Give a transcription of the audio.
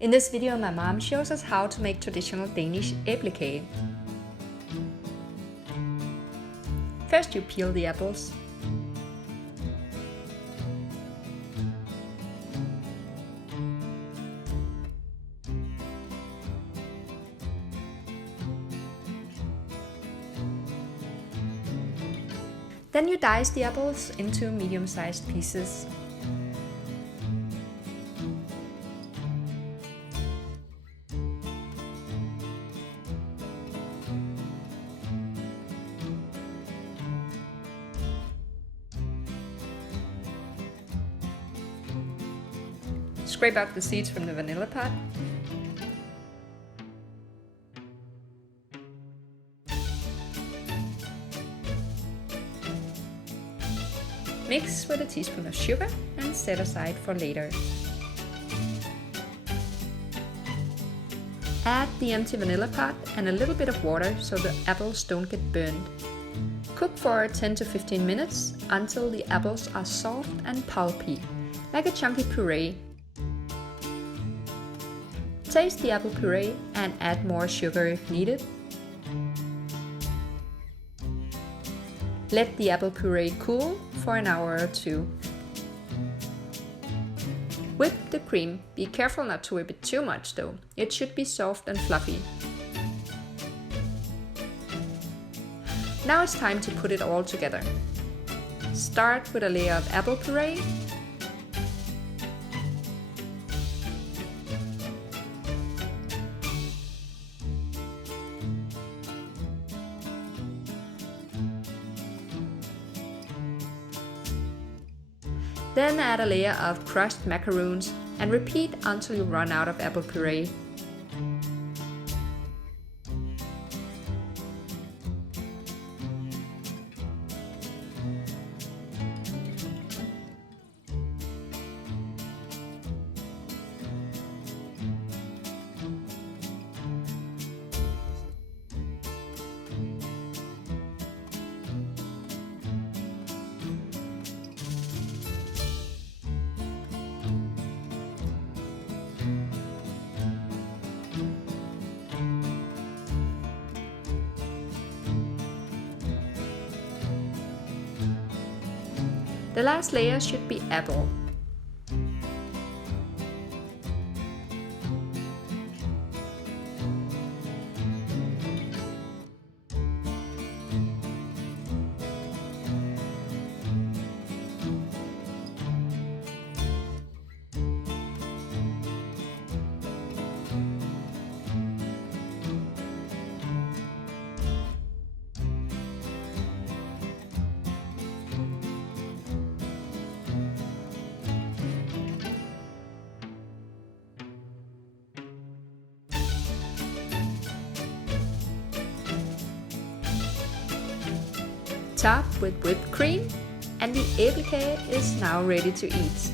In this video, my mom shows us how to make traditional Danish Æblekage. First you peel the apples. Then you dice the apples into medium-sized pieces. Scrape out the seeds from the vanilla pot. Mix with a teaspoon of sugar and set aside for later. Add the empty vanilla pot and a little bit of water so the apples don't get burned. Cook for 10 to 15 minutes until the apples are soft and pulpy, like a chunky puree. Taste the apple puree and add more sugar if needed. Let the apple puree cool for an hour or two. Whip the cream. Be careful not to whip it too much though. It should be soft and fluffy. Now it's time to put it all together. Start with a layer of apple puree. Then add a layer of crushed macaroons and repeat until you run out of apple puree. The last layer should be apple. Top with whipped cream, and the æblekage is now ready to eat.